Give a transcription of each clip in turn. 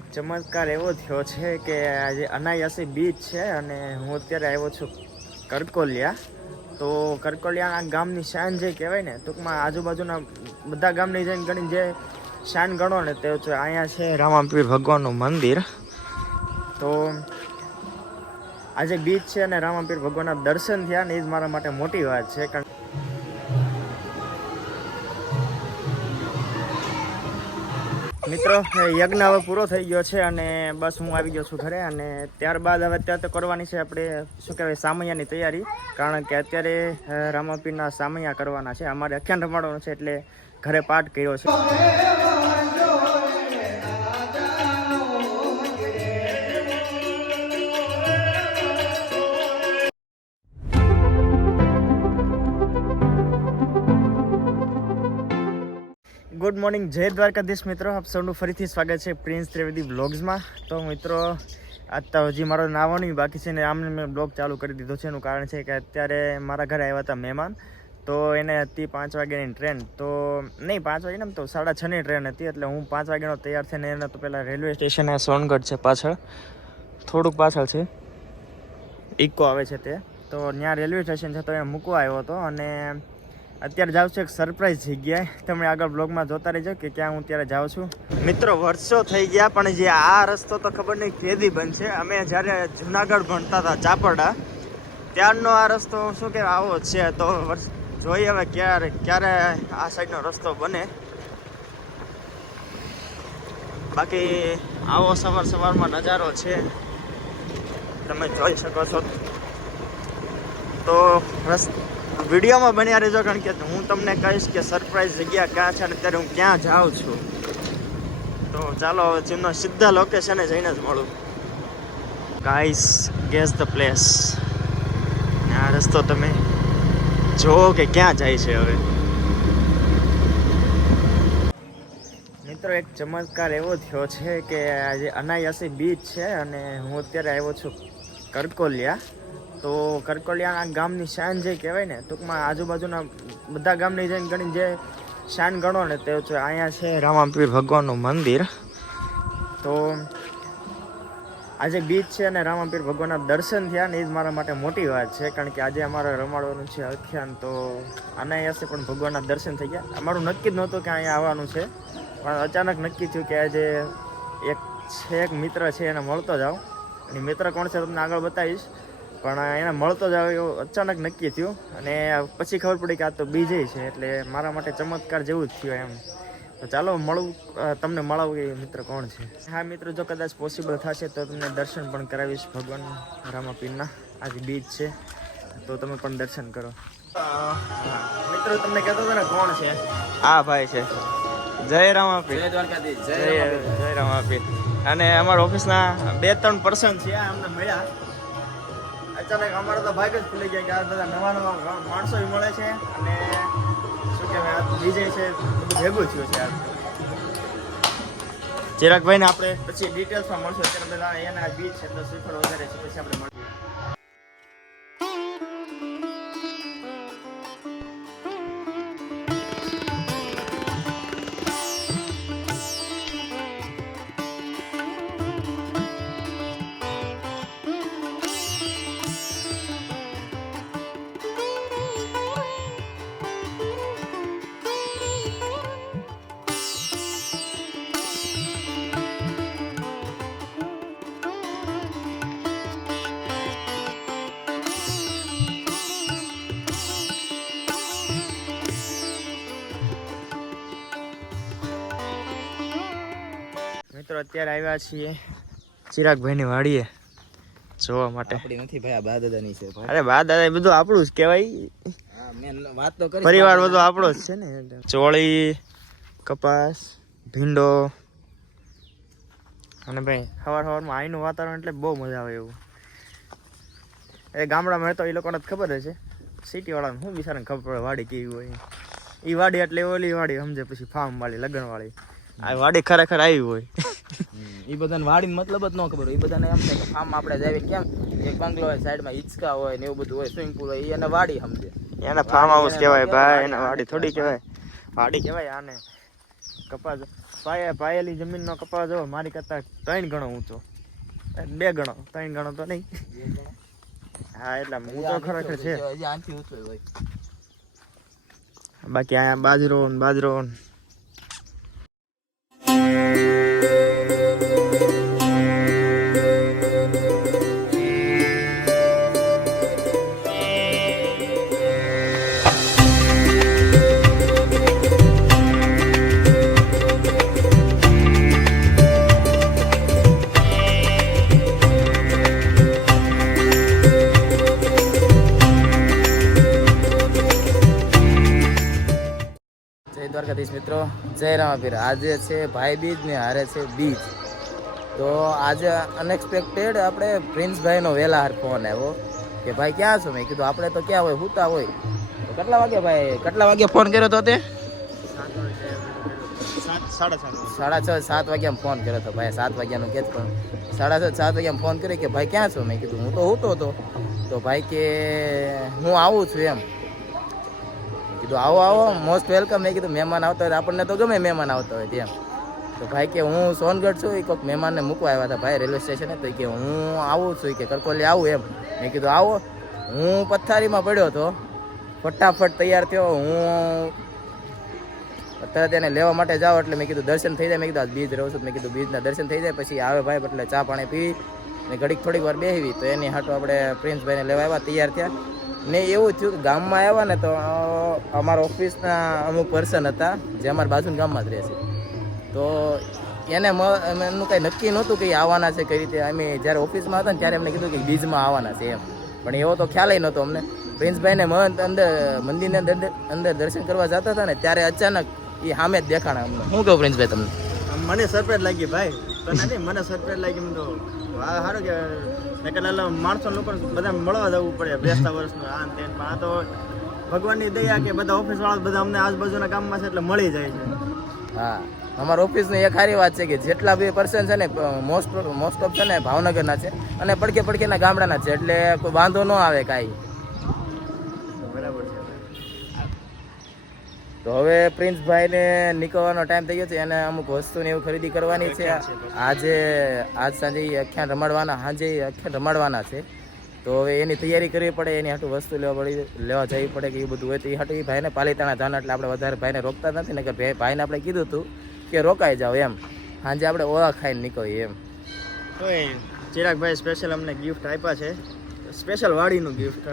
એક ચમત્કાર એવો થયો છે કે આજે અનાયાસી બીચ છે અને હું અત્યારે આવ્યો છું કરકોલિયા. તો કરકોલિયાના ગામની શાન જે કહેવાય ને, ટૂંકમાં આજુબાજુના બધા ગામની જઈને ગણી જે શાન ગણો ને તે અહીંયા છે રામાપીર ભગવાનનું મંદિર. તો આજે બીચ છે અને રામાપીર ભગવાનના દર્શન થયા ને, એ જ મારા માટે મોટી વાત છે, કારણ મિત્રો યજ્ઞ હવે પૂરો થઈ ગયો છે અને બસ હું આવી ગયો છું ઘરે અને ત્યારબાદ હવે અત્યારે તો કરવાની છે આપણે, શું કહેવાય, સામૈયાની તૈયારી. કારણ કે અત્યારે રામાપીરના સામૈયા કરવાના છે. અમારે અખ્યાન રમાડવાનું છે એટલે ઘરે પાઠ કર્યો છે. મોર્નિંગ. જય દ્વારકાધીશ મિત્રો. આપ સૌનું ફરીથી સ્વાગત છે પ્રિન્સ ત્રિવેદી બ્લોગ્સમાં તો મિત્રો, આજ હજી મારો નાવાનું બાકી છે ને આમને મેં બ્લોગ ચાલુ કરી દીધો છે. એનું કારણ છે કે અત્યારે મારા ઘરે આવ્યા હતા મહેમાન. તો એને હતી પાંચ વાગ્યાની ટ્રેન. તો નહીં, પાંચ વાગે ને તો સાડા છની ટ્રેન હતી. એટલે હું પાંચ વાગ્યાનો તૈયાર થઈને એને તો પહેલાં રેલવે સ્ટેશને સોનગઢ છે પાછળ. થોડુંક પાછળ છે. ઇકો આવે છે તે. તો ત્યાં રેલવે સ્ટેશન છે તો એને મૂકવા આવ્યો હતો. અને અત્યારે જાઉં છું એક સરપ્રાઈઝ જગ્યાએ. તમે આગળ બ્લોગમાં જોતા રહેજો કે ક્યાં હું ત્યારે જાઉં છું. મિત્રો, વર્ષો થઈ ગયા, પણ જે આ રસ્તો તો ખબર નહીં કેદી બનશે. અમે જ્યારે જુનાગઢ ભણતા હતા, ચાપરડા, ત્યારનો આ રસ્તો શું કહેવાય, આવો છે. તો વર્ષ જોઈએ હવે ક્યારે ક્યારે આ સાઈડનો રસ્તો બને. બાકી આવો સવાર સવારમાં નજારો છે. તમે જોઈ શકો છો. તો રસ વિડીયોમાં બન્યા રહેજો, કારણ કે હું તમને કહીશ કે સરપ્રાઈઝ જગ્યા ક્યાં છે અને અત્યારે હું ક્યાં જાઉં છું. તો ચાલો હવે ચીમનો સીધા લોકેશને જઈને જ મળું. ગાઈસ ગેસ ધ પ્લેસ આ રસ્તો તમે જુઓ કે ક્યાં જાય છે હવે. મિત્રો, એક ચમત્કાર એવો થયો છે કે આજે અનાયાસી બીચ છે અને હું અત્યારે આવ્યો છું કરકોલિયા. તો કરકોલિયાના ગામની શાન જે કહેવાય ને, ટૂંકમાં આજુબાજુના બધા ગામની જઈને ગણી જે શાન ગણો ને તે છે અહીંયા છે રામાપીર ભગવાનનું મંદિર. તો આજે બીચ છે અને રામાપીર ભગવાનના દર્શન થયા ને એ જ મારા માટે મોટી વાત છે, કારણ કે આજે અમારે રમાડવાનું છે અખ્યાન, તો અનાયાસે પણ ભગવાનના દર્શન થઈ ગયા. અમારું નક્કી જ નહોતું કે અહીંયા આવવાનું છે, પણ અચાનક નક્કી થયું કે આજે એક છે, એક મિત્ર છે, એને મળતો જાઉં. અને મિત્ર કોણ છે તમને આગળ બતાવીશ. પણ એને મળતો જાવ એવું અચાનક નક્કી થયું. અને પછી ખબર પડી કે આ તો બીજે છે એટલે મારા માટે ચમત્કાર જેવું જ થયું એમ. તો ચાલો મળવું તમને મળાવું કે મિત્ર કોણ છે? હા મિત્રો જો કદાચ પોસિબલ થશે તો તમને દર્શન પણ કરાવીશ ભગવાન રામાપીરના. આજે બીજ છે તો તમે પણ દર્શન કરો. મિત્રો તમને કહેતો હતો ને કોણ છે? આ ભાઈ છે. જય રામાપીર. જય જય રામાપીર. અને અમારા ઓફિસના બે ત્રણ પર્સન છે અમને મળ્યા અચાનક અમારા તો ભાગ જ ખુલી ગયા કે આ બધા નવા નવા માણસો મળે છે. અને શું કહેવાય, આ વિજય છે, બધું ભેગું થયું છે આ ચિરાગભાઈને આપણે પછી ડિટેલ્સમાં મળશું. અત્યારે બધા એના બીચ છે તો શ્રીફળ વધારે છે. પછી આપણે મિત્રો અત્યારે આવ્યા છીએ ચિરાગભાઈની વાડીએ જોવા માટે. આપણી નથી ભાઈ આ બા દાદાની છે અરે બા દાદા બધું આપણું જ કહેવાય. મેં વાત તો કરી પરિવાર બધો આપણો જ છે ને. ચોળી કપાસ ભીંડો. અને ભાઈ સવાર સવારમાં અહીંનું વાતાવરણ એટલે બહુ મજા આવે એવું. એ ગામડામાં તો એ લોકોને ખબર હશે. છે સિટી વાળાને શું બિચારાને ખબર પડે વાડી કેવી હોય. એ વાડી એટલે ઓલી વાડી સમજે પછી ફાર્મ વાળી લગ્ન વાળી આ વાડી ખરેખર આવી હોય. એ બધાને વાડી મતલબ જ ન ખબર હોય. એ બધાને એમ કે ફાર્મ આપણે જાવી કેમ? એક બંગલો હોય સાઈડમાં હિંચકા હોય ને એવું બધું હોય સ્વિમિંગ પુલ હોય એને વાડી સમજે. એને ફાર્મ હાઉસ કહેવાય ભાઈ એને વાડી થોડી કહેવાય. વાડી કહેવાય આને. કપાસ પાયા પાયેલી જમીનનો કપા જો મારી કરતા ત્રણ ગણો ઊંચો. બે ગણો ત્રણ ગણો તો નહીં. હા એટલે ઊંચો ખરેખર છે? બાકી અહીંયા બાજરો ને બાજરો જય દ્વારકાધીશ મિત્રો, જય રામાપીર આજે છે ભાઈ બીજ ને હારે છે બીજ. તો આજે અનએક્સપેક્ટેડ આપણે પ્રિન્સભાઈનો વહેલા હાર ફોન આવ્યો કે, ભાઈ, ક્યાં છો? મેં કીધું, આપણે તો ક્યાં હોય, હુતા હોય. તો કેટલા વાગે ભાઈ? કેટલા વાગે ફોન કર્યો તો તે? સાડા છ, સાત વાગ્યામાં ફોન કર્યો હતો ભાઈ, સાત વાગ્યાનું કે પણ. સાડા છ, સાત વાગ્યામાં ફોન કર્યો કે, ભાઈ, ક્યાં છો? મેં કીધું, હું તો હુતો હતો. તો ભાઈ કે, હું આવું છું એમ. કીધું, આવો આવો મોસ્ટ વેલકમ મેં કીધું, મહેમાન આવતા હોય આપણને તો ગમે મહેમાન આવતા હોય. તેમ તો ભાઈ કે, હું સોનગઢ છું. એ કોઈક મહેમાનને મૂકવા આવ્યા હતા, ભાઈ, રેલવે સ્ટેશને તો કે, હું આવું છું. કે, કરકોલી આવું. એમ. મેં કીધું, આવો. હું પથારીમાં પડ્યો હતો. ફટાફટ તૈયાર થયો. હું તરત એને લેવા માટે જાઓ એટલે મેં કીધું, દર્શન થઈ જાય. મેં કીધું આજ બીજ રહું છું. મેં કીધું, બીજના દર્શન થઈ જાય, પછી આવે ભાઈ એટલે ચા પાણી પી. ને ઘડીક થોડીક વાર બેહવી તો એની હાટો આપણે પ્રિન્સભાઈને લેવા આવ્યા, તૈયાર થયા. ને એવું થયું કે ગામમાં આવ્યા ને તો અમારા ઓફિસના અમુક પર્સન હતા, જે અમારા બાજુના ગામમાં જ રહે છે. તો એને એમનું કંઈ નક્કી નહોતું કે આવવાના છે, કઈ રીતે. અમે જ્યારે ઓફિસમાં હતા ને ત્યારે એમને કીધું કે બીજમાં આવવાના છે એમ. પણ એવો તો ખ્યાલ નહોતો અમને. પ્રિન્સભાઈને મહંત અંદર, મંદિરને અંદર દર્શન કરવા જતા હતા ને, ત્યારે અચાનક એ સામે જ દેખાણા અમને. શું કહું પ્રિન્સભાઈ તમને? મને સરપ્રાઈઝ લાગી ભાઈ. તને નહીં મને સરપ્રાઈઝ લાગી મને આ સારું કે એટલે માણસો લોકો બધા મળવા જવું પડે, બેસતા વર્ષનું, આ તે પણ આ તો ભગવાનની દયા કે બધા ઓફિસ વાળા બધા અમને આજુબાજુના કામમાં છે એટલે મળી જાય છે. હા, અમારા ઓફિસની એક સારી વાત છે કે જેટલા બી પર્સન છે ને મોસ્ટ મોસ્ટ ઓફ છે ને ભાવનગરના છે અને પડકે પડકેના ગામડાના છે, એટલે કોઈ વાંધો ન આવે કાંઈ. તો હવે પ્રિન્સભાઈને નીકળવાનો ટાઈમ થઈ ગયો છે, એને અમુક વસ્તુની એવું ખરીદી કરવાની છે. આજે, આજ સાંજે ઈ અખ્યાન રમાડવાના સાંજે ઈ અખ્યાન રમાડવાના છે. તો હવે એની તૈયારી કરવી પડે, એની હાટું વસ્તુ લેવા પડી, લેવા જવી પડે કે એ બધું હોય તો એ હાટું એ ભાઈને પાલીતાણા જાણ, એટલે આપણે વધારે ભાઈને રોકતા નથી ને કે ભાઈ ભાઈને આપણે કીધું હતું કે રોકાઈ જાઓ એમ. સાંજે આપણે ઓળા ખાઈને નીકળીએ એમ. ચિરાગભાઈ સ્પેશિયલ અમને ગિફ્ટ આપ્યા છે. સ્પેશિયલ વાડીનું ગિફ્ટ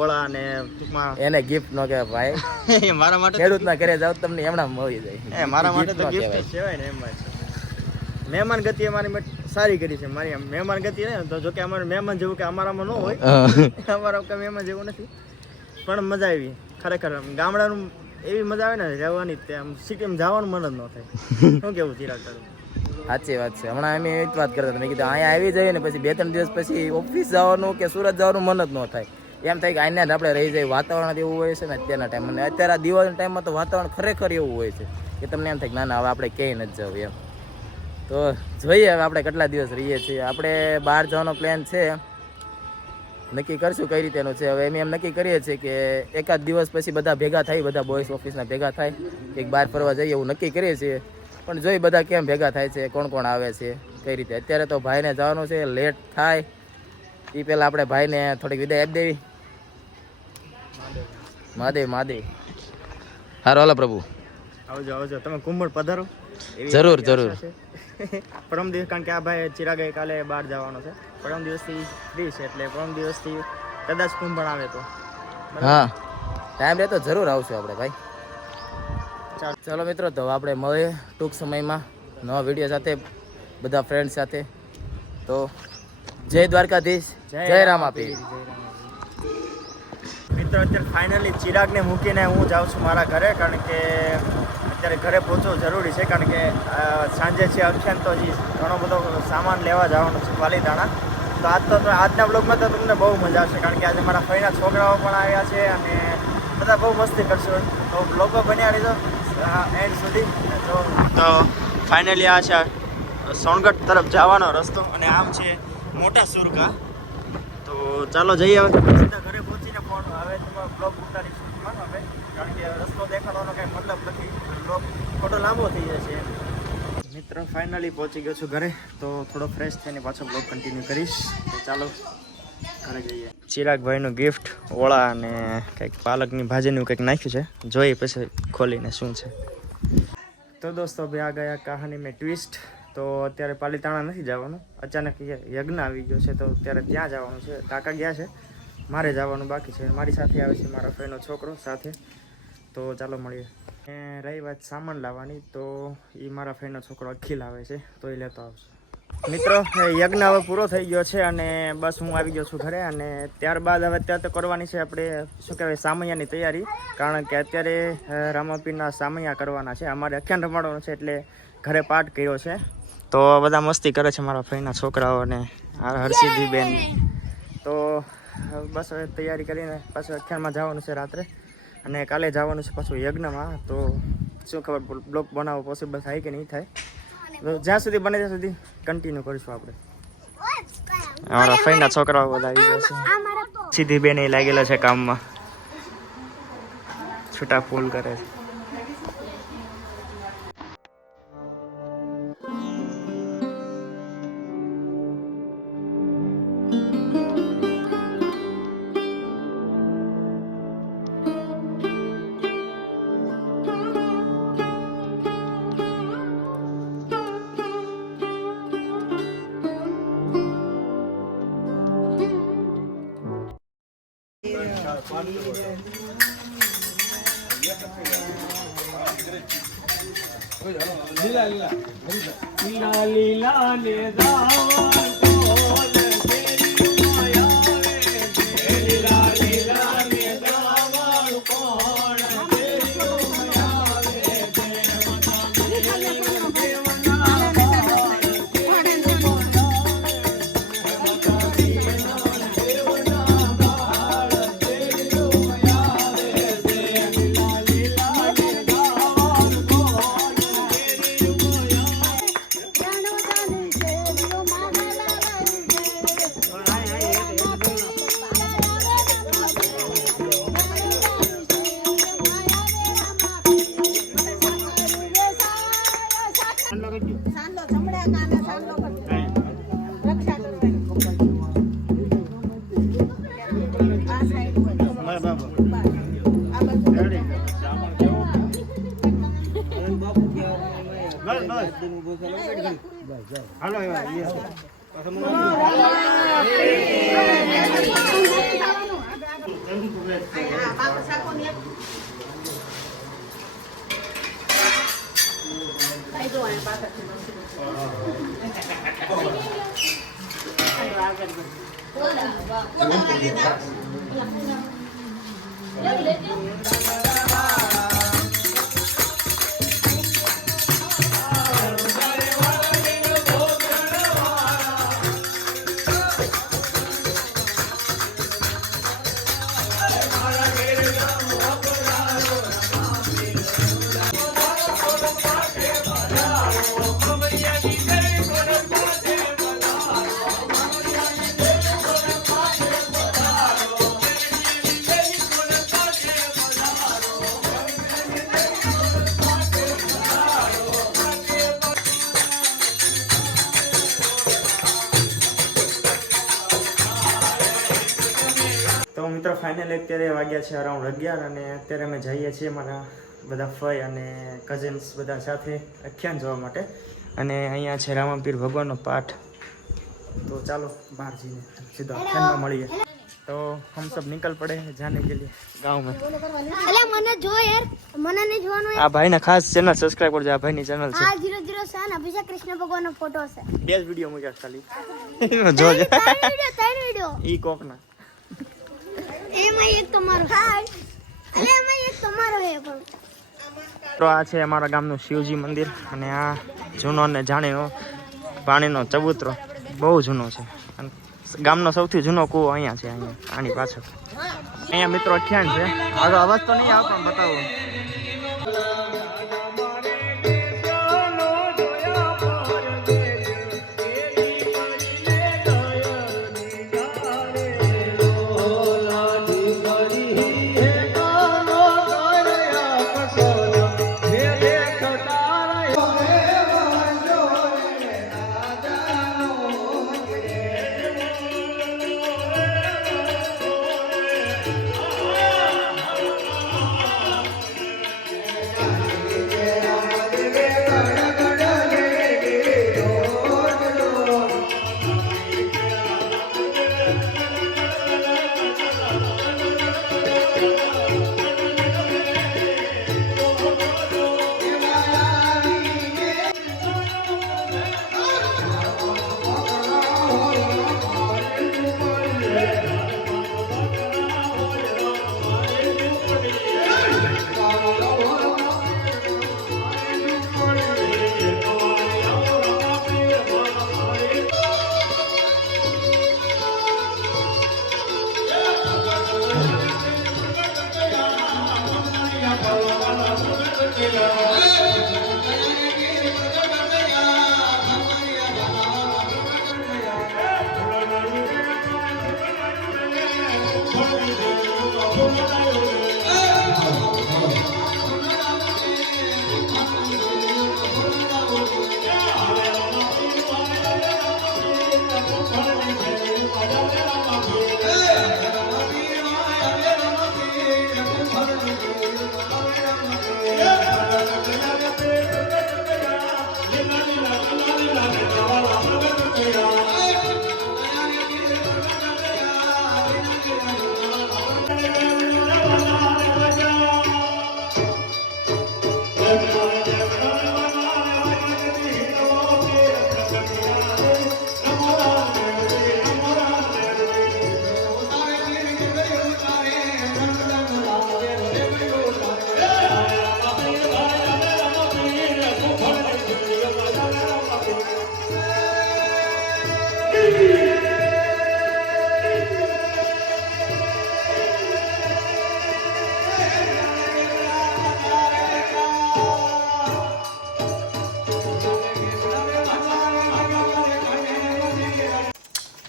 ઓળા ને ટૂંકમાં એને ગિફ્ટ નો કહેવાય ભાઈ. એ મારા માટે ખેડૂતના ઘરે જાવ તો તમને એમણા મળી જાય. એ મારા માટે તો ગિફ્ટ કહેવાય. ને એમાં છે મહેમાન ગતિ અમારી સારી કરી છે. મારી આમ મહેમાન ગતિ ને તો જો કે અમારે મહેમાન જેવું કે અમારામાં ન હોય. અમારા કે મહેમાન જેવું નથી. પણ મજા આવી ખરેખર આમ ગામડાનું એવી મજા આવે ને રહેવાની તે આમ સિટીમાં જવાનું મન જ ન થાય. શું કેવું ચિરાગ તારું? સાચી વાત છે. હમણાં અમે એ જ વાત કરતા મેં કીધું અહીંયા આવી જઈએ ને પછી બે ત્રણ દિવસ પછી ઓફિસ જવાનું કે સુરત જવાનું મન જ ન થાય. એમ થાય કે અહીંયા જ આપણે રહી જાય, વાતાવરણ એવું હોય છે ને અત્યારના ટાઈમ અને અત્યારે દિવાળીના ટાઈમમાં તો વાતાવરણ ખરેખર એવું હોય છે કે તમને એમ થાય કે ના ના, હવે આપણે ક્યાંય નથી જવું એમ. તો જોઈએ હવે આપણે કેટલા દિવસ રહીએ છીએ. આપણે બહાર જવાનો પ્લાન છે. નક્કી કરશું કઈ રીતેનું છે. હવે એમ એમ નક્કી કરીએ છીએ કે એકાદ દિવસ પછી બધા ભેગા થાય, બધા બોયસ ઓફિસના ભેગા થાય. એક બહાર ફરવા જઈએ એવું નક્કી કરીએ છીએ. પણ જોઈ બધા કેમ ભેગા થાય છે, કોણ કોણ આવે છે, કઈ રીતે. અત્યારે તો ભાઈને જવાનું છે લેટ થાય. એ પહેલાં આપણે ભાઈને થોડીક વિદાય આપી દેવી. મહાદેવ માદે. હારો હાલો પ્રભુ. આવજો આવજો. તમે કુંભળ પધારો. જરૂર, જરૂર. પરમ દિવસ કારણ કે આ ભાઈ ચિરાગે કાલે બહાર જવાનો છે. પરમ દિવસથી ફ્રી છે એટલે પરમ દિવસથી કદાચ કુંભળ આવે તો. હા. ટાઈમ રહે તો જરૂર આવશું આપણે ભાઈ. ચાલો. ચાલો મિત્રો તો આપણે મળીએ ટૂંક સમયમાં નવા વીડિયો સાથે બધા ફ્રેન્ડ સાથે. તો જય દ્વારકાધીશ. જય રામાપીર મિત્રો અત્યારે ફાઇનલી ચિરાગને મૂકીને હું જાઉં છું મારા ઘરે, કારણ કે અત્યારે ઘરે પહોંચવું જરૂરી છે, કારણ કે સાંજે છે અખ્યાન તો હજી ઘણો બધો સામાન લેવા જવાનો છે પાલીતાણા. તો આજ તો આજના બ્લોગમાં તો તમને બહુ મજા આવશે, કારણ કે આજે મારા ફઈના છોકરાઓ પણ આવ્યા છે અને બધા બહુ મસ્તી કરશું. તો બ્લોગો બન્યા રહીજો એન્ડ સુધી. તો ફાઇનલી આ છે સોનગઢ તરફ જવાનો રસ્તો, અને આમ છે મોટા સુરકા. તો ચાલો જઈએ સીધા ઘરે હવે તમારો બ્લોગ ઉતારી હવે, કારણ કે રસ્તો દેખાડવાનો કાંઈ મતલબ નથી. બ્લોગ ફોટો લાંબો થઈ જશે મિત્રો ફાઇનલી પહોંચી ગયો છું ઘરે, તો થોડો ફ્રેશ થઈને પાછો બ્લોગ કન્ટિન્યુ કરીશ. તો ચાલો, ઘરે જઈએ. ચિરાગભાઈનું ગિફ્ટ ઓળા અને કંઈક પાલકની ભાજીનું કંઈક નાખ્યું છે. જોઈએ પછી ખોલીને શું છે. તો દોસ્તો ભાઈ આ ગયા કહાની મેં ટ્વિસ્ટ તો અત્યારે પાલીતાણા નથી જવાનું. અચાનક યજ્ઞ આવી ગયો છે, તો અત્યારે ત્યાં જવાનું છે. કાકા ગયા છે. મારે જવાનું બાકી છે. મારી સાથે આવે છે મારા ફ્રેન્ડનો છોકરો સાથે. તો ચાલો મળીએ. અને રહી વાત સામાન લાવવાની, તો એ મારા ફ્રેન્ડનો છોકરો અખિલ આવે છે, તો એ લેતો આવશે. મિત્રો યજ્ઞ હવે પૂરો થઈ ગયો છે અને બસ હું આવી ગયો છું ઘરે અને ત્યારબાદ હવે અત્યારે તો કરવાની છે આપણે, શું કહેવાય, સામૈયાની તૈયારી. કારણ કે અત્યારે રામાપીરના સામૈયા કરવાના છે. અમારે અખ્યાન રમાડવાનો છે એટલે ઘરે પાઠ કર્યો છે. તો બધા મસ્તી કરે છે મારા ફઈના છોકરાઓ અને હર્ષિદીબેન. તો બસ હવે તૈયારી કરીને પાછું અખ્યાનમાં જવાનું છે રાત્રે. અને કાલે જવાનું છે પાછું યજ્ઞમાં. તો શું ખબર બ્લોક બનાવવો પોસિબલ થાય કે નહીં થાય. તો જ્યાં સુધી બને ત્યાં સુધી કન્ટિન્યુ કરીશું આપણે. અમારા ફઈના છોકરાઓ બધા આવી ગયા છે. સીધી બેન લાગેલા છે કામમાં. છૂટા ફૂલ કરે છે. லீலா லீலா லீலா லீலா હા, બાપા સાકો ને ફાઇનલ અત્યારે વાગ્યા છે અરાઉન્ડ અગિયાર અને અત્યારે અમે જઈએ છીએ મારા બધા ફય અને કઝિન્સ બધા સાથે અખ્યાન જોવા માટે. અને અહીંયા છે રામાપીર ભગવાનનો પાઠ. તો ચાલો બહાર જઈને સીધો આખ્યાનમાં મળીએ. તો હમ સબ નિકલ પડે જાને કે લીએ ગાંવ અલે મને જો યાર મને નહીં જોવાનું આ ભાઈને ખાસ ચેનલ સબસ્ક્રાઇબ કરજો આ ભાઈ ની ચેનલ છે. આ 007 અભિષેક કૃષ્ણ ભગવાનનો ફોટો છે. બે જ વિડિયો મૂક્યા ખાલી. જો ત્રણ વિડિયો ત્રણ વિડિયો ઈ કોક તો આ છે અમારા ગામનું શિવજી મંદિર અને આ જૂનો અને જાણીનો પાણીનો ચબૂતરો. બહુ જૂનો છે. ગામનો સૌથી જૂનો કૂવો અહીંયા છે, અહીંયા, આની પાછળ. અહીંયા મિત્રો અઠ્યાન છે. આગળ અવાજ તો નહીં આવતો બતાવો.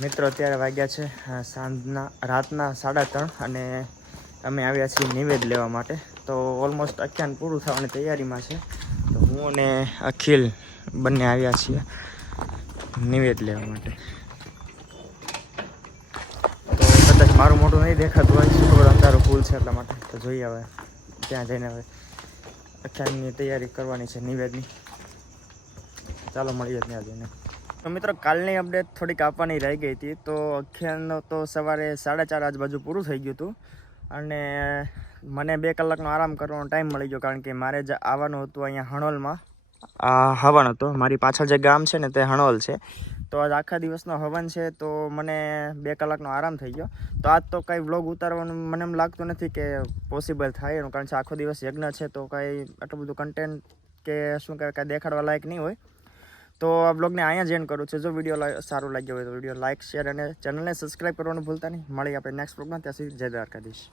મિત્રો, અત્યારે વાગ્યા છે સાંજના, રાતના સાડા ત્રણ અને અમે આવ્યા છીએ નિવેદ લેવા માટે. તો ઓલમોસ્ટ અખ્યાન પૂરું થવાની તૈયારીમાં છે. તો હું અને અખિલ બંને આવ્યા છીએ નિવેદ લેવા માટે. તો કદાચ મારું મોટું નહીં દેખાતું હોય શું ખબર અંધારું ફૂલ છે એટલા માટે. તો જોઈએ હવે, ત્યાં જઈને હવે અખ્યાનની તૈયારી કરવાની છે નિવેદની. ચાલો મળીએ ત્યાં જઈને. તો મિત્રો, કાલની અપડેટ થોડીક આપવાની રહી ગઈ હતી. તો અખ્યાનનો તો સવારે સાડા ચાર આજુબાજુ પૂરું થઈ ગયું હતું. અને મને બે કલાકનો આરામ કરવાનો ટાઈમ મળી ગયો, કારણ કે મારે જ આવવાનું હતું અહીંયા હણોલમાં. હવન હતો. મારી પાછળ જે ગામ છે ને, તે હણોલ છે. તો આજ આખા દિવસનો હવન છે, તો મને બે કલાકનો આરામ થઈ ગયો. તો આજ તો કંઈ વ્લોગ ઉતારવાનું મને એમ લાગતું નથી કે પોસિબલ થાય એનું, કારણ કે આખો દિવસ યજ્ઞ છે, તો કાંઈ આટલું બધું કન્ટેન્ટ કે શું કહેવાય, કાંઈ દેખાડવા લાયક નહીં હોય. તો આ બ્લોગને અહીંયા જ એન્ડ કરું છું. જો વીડિયો સારું લાગ્યો હોય તો વીડિયો લાઇક શેર અને ચેનલને સબસ્ક્રાઈબ કરવાનું ભૂલતા નહીં. મળી આપણે નેક્સ્ટ બ્લોગમાં ત્યાં સુધી જય દ્વારકાધીશ.